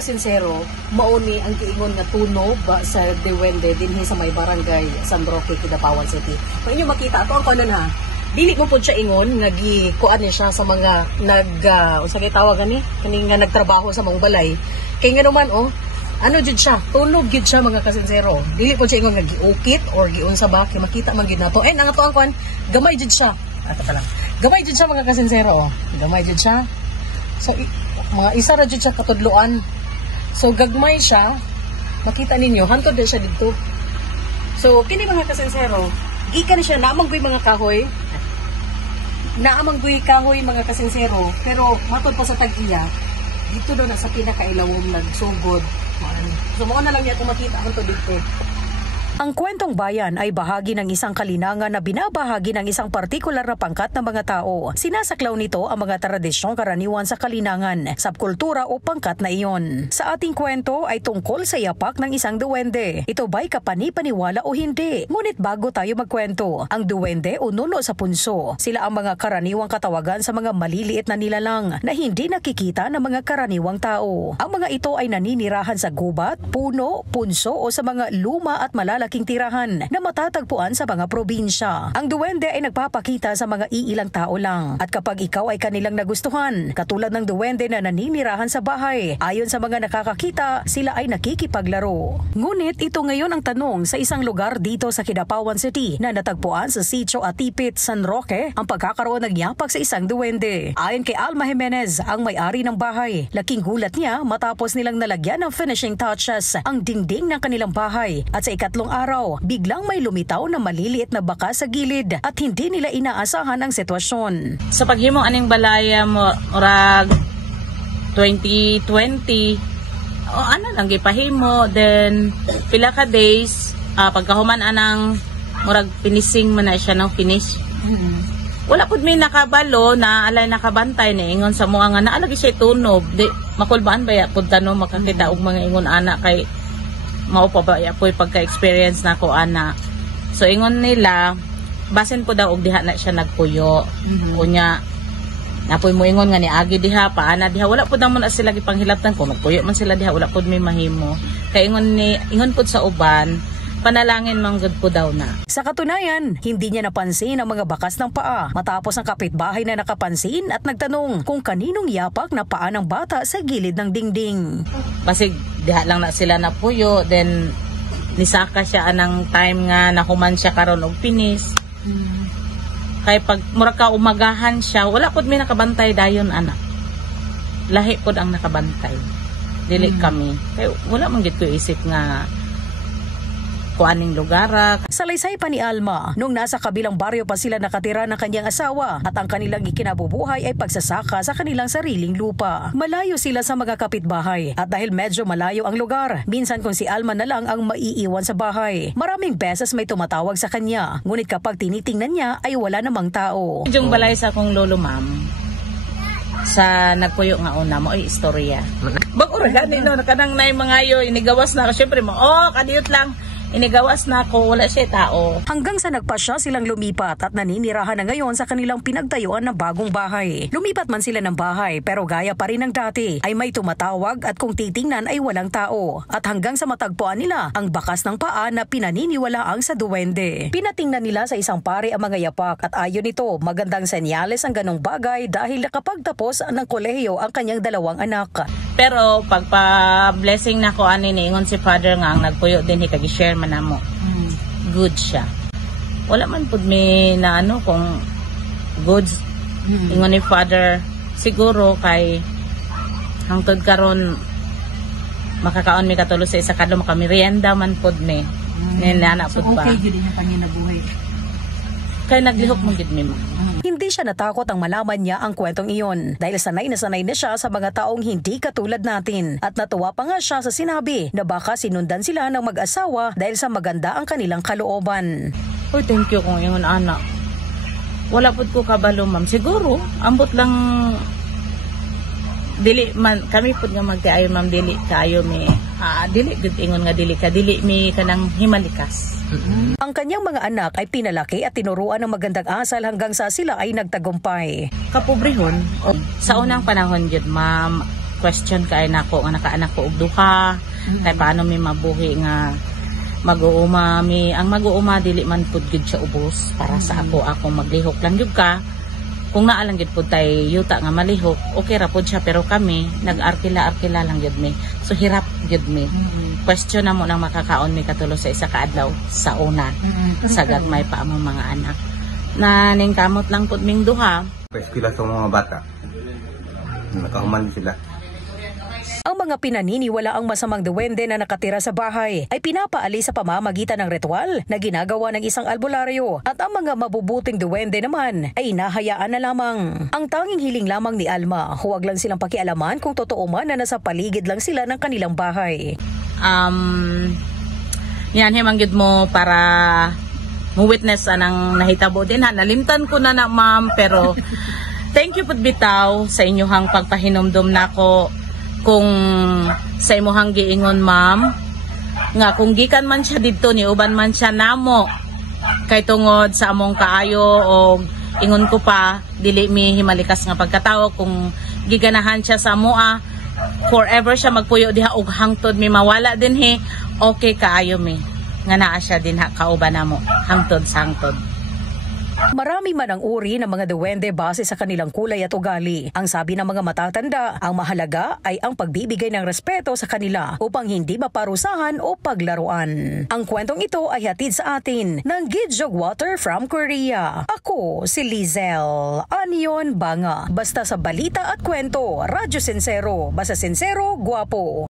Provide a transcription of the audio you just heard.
kasinsero, mauni ang giingon nga tunog sa Duwende dinhi sa may barangay San Roque, Kidapawan City. Kung inyo makita ato ang kanon ha, dili mo pud siya ingon nga gikuan niya siya sa mga unsa kay tawag ani kani nga nagtrabaho sa mga balay. Kay nga naman ano jud siya, tunog jud siya mga kasinsero. Dili po siya ingon nga giukit or giunsa ba kay makita man gid nato. Ang ato ang kuan, gamay jud siya. Ato pa lang. Gamay jud siya mga kasinsero. Gamay jud siya. So mga isa ra jud siya katudloan. So gagmay siya. Makita ninyo hantod na siya didto. So kini mga kasinsero, gikan siya naamang guy mga kahoy. Naamang guy kahoy mga kasinsero, pero matod pa sa tag-iya dito daw na sa pinakailawom nagsugod. So mo na lang niya kung makita hantod dito. Ang kwentong bayan ay bahagi ng isang kalinangan na binabahagi ng isang partikular na pangkat ng mga tao. Sinasaklaw nito ang mga tradisyong karaniwan sa kalinangan, subkultura o pangkat na iyon. Sa ating kwento ay tungkol sa yapak ng isang duwende. Ito ba'y kapani-paniwala o hindi? Ngunit bago tayo magkwento, ang duwende o nuno sa punso, sila ang mga karaniwang katawagan sa mga maliliit na nilalang na hindi nakikita ng mga karaniwang tao. Ang mga ito ay naninirahan sa gubat, puno, punso o sa mga luma at malalaking tirahan na matatagpuan sa mga probinsya. Ang duwende ay nagpapakita sa mga iilang tao lang at kapag ikaw ay kanilang nagustuhan, katulad ng duwende na naninirahan sa bahay, ayon sa mga nakakakita, sila ay nakikipaglaro. Ngunit ito ngayon ang tanong sa isang lugar dito sa Kidapawan City na natagpuan sa Sitio Atipit, San Roque, ang pagkakaroon ng yapak sa isang duwende. Ayon kay Alma Jimenez, ang may-ari ng bahay, laking gulat niya matapos nilang nalagyan ng finishing touches ang dingding ng kanilang bahay at sa ikatlong araw, biglang may lumitaw na maliliit na baka sa gilid at hindi nila inaasahan ang sitwasyon. Sa paghimong aning balaya mo, orag 2020, ano lang gipahimo, then pila ka days, pagkahuman anang murag finishing man na siya ng finish. Wala pud may nakabalo na alay nakabantay ni ingon sa mga nga naalagi siya tunob. Di makulbaan ba ya pud tanong makakita og mga ingon ana kay mao pa ba apoy pagka-experience na ko ana. So ingon nila basin po daw og diha na siya nagpuyo. Kunya napoy mo ingon nga ni agi diha paana diha wala pud namon sila gipanghilabtan ko magpuyo man sila diha wala pud may mahimo. Kay ingon pud sa uban panalangin man gud po daw na. Sa katunayan, hindi niya napansin ang mga bakas ng paa matapos ang kapitbahay na nakapansin at nagtanong kung kaninong yapak na paa ng bata sa gilid ng dingding. Basig diha lang na sila napuyo, then nisaka siya anang time nga nahuman siya karon og pinis. Kay pag mura ka umagahan siya, wala pud may nakabantay dayon anak. Lahi pud ang nakabantay. Dili kami. Kay wala man gid ko isip nga kuaning lugar. Salaysay pa ni Alma, nung nasa kabilang baryo pa sila nakatira ng kanyang asawa at ang kanilang ikinabubuhay ay pagsasaka sa kanilang sariling lupa. Malayo sila sa mga kapitbahay at dahil medyo malayo ang lugar, minsan kung si Alma na lang ang maiiwan sa bahay. Maraming beses may tumatawag sa kanya, ngunit kapag tinitingnan niya ay wala namang tao. Yung balay sa akong lolo ma'am, sa nagpuyo nga una mo ay istorya. Baguro gani no kanang nay mga yo inigawas na syempre mo kadiyot lang inigawas na ako, wala siya tao. Hanggang sa nagpasya silang lumipat at naninirahan na ngayon sa kanilang pinagtayuan ng bagong bahay. Lumipat man sila ng bahay pero gaya pa rin ng dati ay may tumatawag at kung titingnan ay walang tao. At hanggang sa matagpuan nila ang bakas ng paa na pinaniniwalaang sa duwende. Pinatingnan nila sa isang pare ang mga yapak at ayon nito magandang senyales ang ganong bagay dahil nakapagtapos ng kolehiyo ang kanyang dalawang anak. Pero pagpa-blessing na ko ani ingon si father nga ang nagpuyo din kagi-share man namo. Good siya. Wala man pud may na ano kung goods ingon ni father siguro kay hangtod karon makakaon mi katulo sa isa kadlo makamerienda man pud mi. Nana pud pa. So okay gyud niya kanina buhay. Kay naglihok man gid mi. Hindi siya natakot ang malaman niya ang kwentong iyon dahil sanay na siya sa mga taong hindi katulad natin at natuwa pa nga siya sa sinabi na baka sinundan sila ng mag-asawa dahil sa maganda ang kanilang kalooban. Oh, thank you kung ingon anak. Wala pud ko kabalo ma'am. Siguro ambot lang dili man kami pud nga magkaayo ma'am dili kaayo mi dili gud ingon nga dili mi kanang himalikas. Ang kanyang mga anak ay pinalaki at tinuruan ng magandang asal hanggang sa sila ay nagtagumpay. Kapobrehon sa unang panahon jud ma'am question kay nako nga nakaanak ko og duha, kay paano mi mabuhi nga mag-uuma mi. Ang mag-uuma dili man pud gid siya ubos para sa ako maglihok lang jud ka. Kung naa lang gid pud tay yuta nga malihok, okay ra pud siya, pero kami nag-arkila lang jud mi. So hirap jud mi. Question na mo nang makakaon mi katulo sa isa ka adlaw sa una. Sa gagmay pa among mga anak. Na ning kamot lang pud ming duha. Paeskila sa mga bata. Nakahuman sila. Ang mga pinaniniwala ang masamang duwende na nakatira sa bahay ay pinapaalis sa pamamagitan ng ritual na ginagawa ng isang albularyo, at ang mga mabubuting duwende naman ay inahayaan na lamang. Ang tanging hiling lamang ni Alma, huwag lang silang pakialaman kung totoo man na nasa paligid lang sila ng kanilang bahay. Yan himanggid mo para witness anang nahitabo din ha. Nalimtan ko na ma'am, pero thank you pud bitaw sa inyohang pagpahinomdom nako. Kung sa imuhang giingon ma'am nga kung gikan man siya didto ni uban man siya namo kay tungod sa among kaayo, o ingon ko pa dili mi himalikas nga pagkatawo, kung giganahan siya sa amoa forever siya magpuyo diha og hangtod mi mawala dinhi, okay kaayo mi nga naa siya dinha kauban namo hangtod sa hangtod. Marami man ang uri ng mga duwende base sa kanilang kulay at ugali. Ang sabi ng mga matatanda, ang mahalaga ay ang pagbibigay ng respeto sa kanila upang hindi maparusahan o paglaruan. Ang kwentong ito ay hatid sa atin ng Gidyog Water from Korea. Ako si Lizelle Anion Banga. Basta sa balita at kwento, Radyo Sincero. Basta sincero, guwapo.